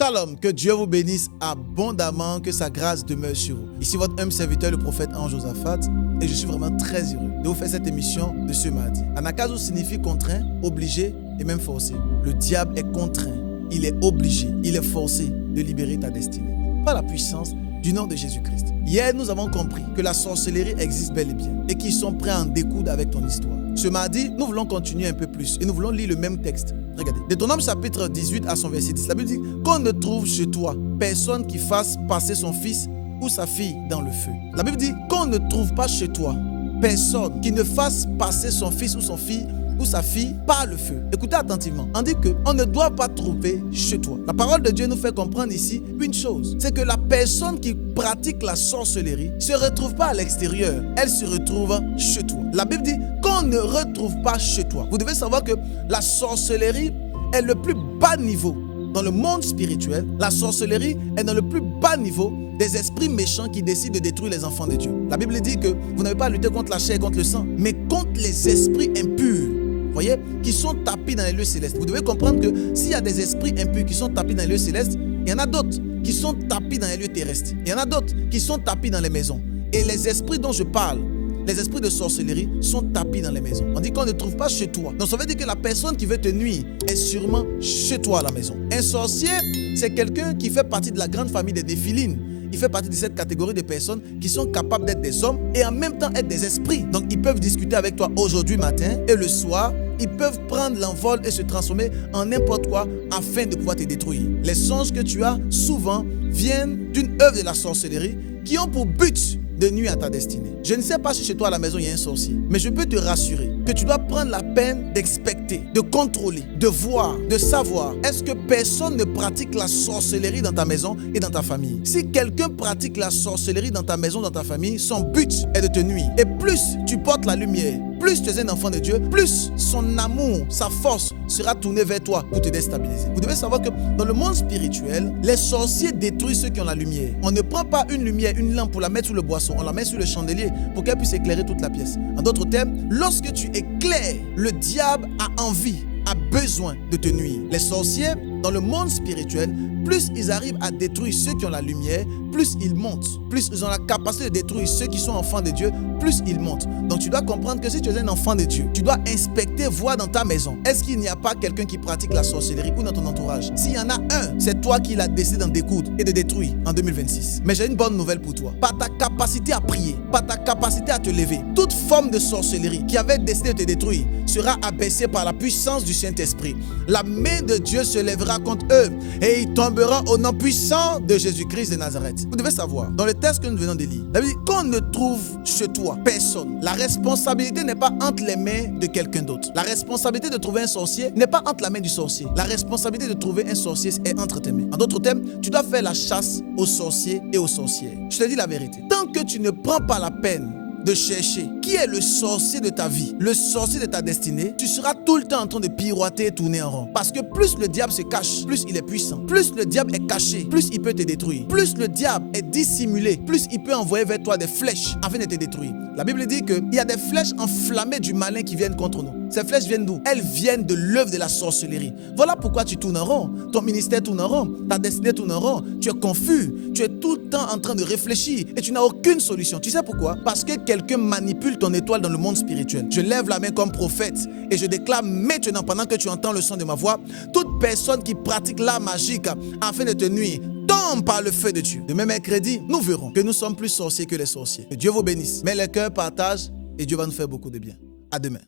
Shalom, que Dieu vous bénisse abondamment, que sa grâce demeure sur vous. Ici votre humble serviteur, le prophète Ange Josaphat, et je suis vraiment très heureux de vous faire cette émission de ce mardi. Anakazo signifie contraint, obligé et même forcé. Le diable est contraint, il est obligé, il est forcé de libérer ta destinée par la puissance du nom de Jésus-Christ. Hier, nous avons compris que la sorcellerie existe bel et bien et qu'ils sont prêts à en découdre avec ton histoire. Ce mardi, nous voulons continuer un peu plus et nous voulons lire le même texte. Regardez, Deutéronome chapitre 18 à son verset 10, la Bible dit qu'on ne trouve chez toi personne qui fasse passer son fils ou sa fille dans le feu. La Bible dit qu'on ne trouve pas chez toi personne qui ne fasse passer son fils ou sa fille par le feu. Écoutez attentivement. On dit qu'on ne doit pas trouver chez toi. La parole de Dieu nous fait comprendre ici une chose. C'est que la personne qui pratique la sorcellerie ne se retrouve pas à l'extérieur. Elle se retrouve chez toi. La Bible dit qu'on ne retrouve pas chez toi. Vous devez savoir que la sorcellerie est le plus bas niveau. Dans le monde spirituel, la sorcellerie est dans le plus bas niveau des esprits méchants qui décident de détruire les enfants de Dieu. La Bible dit que vous n'avez pas à lutter contre la chair et contre le sang, mais contre les esprits impurs. Vous voyez, qui sont tapis dans les lieux célestes. Vous devez comprendre que s'il y a des esprits impurs qui sont tapis dans les lieux célestes, il y en a d'autres qui sont tapis dans les lieux terrestres. Il y en a d'autres qui sont tapis dans les maisons. Et les esprits dont je parle, les esprits de sorcellerie, sont tapis dans les maisons. On dit qu'on ne trouve pas chez toi. Donc ça veut dire que la personne qui veut te nuire est sûrement chez toi à la maison. Un sorcier, c'est quelqu'un qui fait partie de la grande famille des Néphilines. Il fait partie de cette catégorie de personnes qui sont capables d'être des hommes et en même temps être des esprits. Donc ils peuvent discuter avec toi aujourd'hui matin et le soir. Ils peuvent prendre l'envol et se transformer en n'importe quoi afin de pouvoir te détruire. Les songes que tu as souvent viennent d'une œuvre de la sorcellerie qui ont pour but de nuire à ta destinée. Je ne sais pas si chez toi à la maison il y a un sorcier, mais je peux te rassurer que tu dois prendre la peine d'expecter, de contrôler, de voir, de savoir est-ce que personne ne pratique la sorcellerie dans ta maison et dans ta famille. Si quelqu'un pratique la sorcellerie dans ta maison, dans ta famille, son but est de te nuire. Et plus tu portes la lumière, plus tu es un enfant de Dieu, plus son amour, sa force sera tournée vers toi pour te déstabiliser. Vous devez savoir que dans le monde spirituel, les sorciers détruisent ceux qui ont la lumière. On ne prend pas une lumière, une lampe pour la mettre sous le boisseau, on la met sur le chandelier pour qu'elle puisse éclairer toute la pièce. En d'autres termes, lorsque tu éclaires, le diable a envie, a besoin de te nuire. Les sorciers, dans le monde spirituel, plus ils arrivent à détruire ceux qui ont la lumière, plus ils montent. Plus ils ont la capacité de détruire ceux qui sont enfants de Dieu, plus ils montent. Donc tu dois comprendre que si tu es un enfant de Dieu, tu dois inspecter, voir dans ta maison. Est-ce qu'il n'y a pas quelqu'un qui pratique la sorcellerie ou dans ton entourage? S'il y en a un, c'est toi qui l'as décidé d'en découdre et de détruire en 2026. Mais j'ai une bonne nouvelle pour toi. Par ta capacité à prier, par ta capacité à te lever, toute forme de sorcellerie qui avait décidé de te détruire sera abaissée par la puissance du Saint-Esprit. La main de Dieu se lèvera contre eux et ils tomberont au nom puissant de Jésus-Christ de Nazareth. Vous devez savoir, dans le texte que nous venons de lire, la Bible dit qu'on ne trouve chez toi personne. La responsabilité n'est pas entre les mains de quelqu'un d'autre. La responsabilité de trouver un sorcier n'est pas entre la main du sorcier. La responsabilité de trouver un sorcier est entre tes mains. En d'autres termes, tu dois faire la chasse aux sorciers et aux sorcières. Je te dis la vérité. Tant que tu ne prends pas la peine de chercher qui est le sorcier de ta vie, le sorcier de ta destinée, tu seras tout le temps en train de pirouetter et tourner en rond. Parce que plus le diable se cache, plus il est puissant. Plus le diable est caché, plus il peut te détruire. Plus le diable est dissimulé, plus il peut envoyer vers toi des flèches afin de te détruire. La Bible dit qu'il y a des flèches enflammées du malin qui viennent contre nous. Ces flèches viennent d'où? Elles viennent de l'œuvre de la sorcellerie. Voilà pourquoi tu tournes en rond. Ton ministère tourne en rond. Ta destinée tourne en rond. Tu es confus. Tu es tout le temps en train de réfléchir et tu n'as aucune solution. Tu sais pourquoi? Parce que quelqu'un manipule ton étoile dans le monde spirituel. Je lève la main comme prophète et je déclare maintenant, pendant que tu entends le son de ma voix, toute personne qui pratique l'art magique afin de te nuire, tombe par le feu de Dieu. Demain mercredi, nous verrons que nous sommes plus sorciers que les sorciers. Que Dieu vous bénisse. Mets les cœurs, partage et Dieu va nous faire beaucoup de bien. À demain.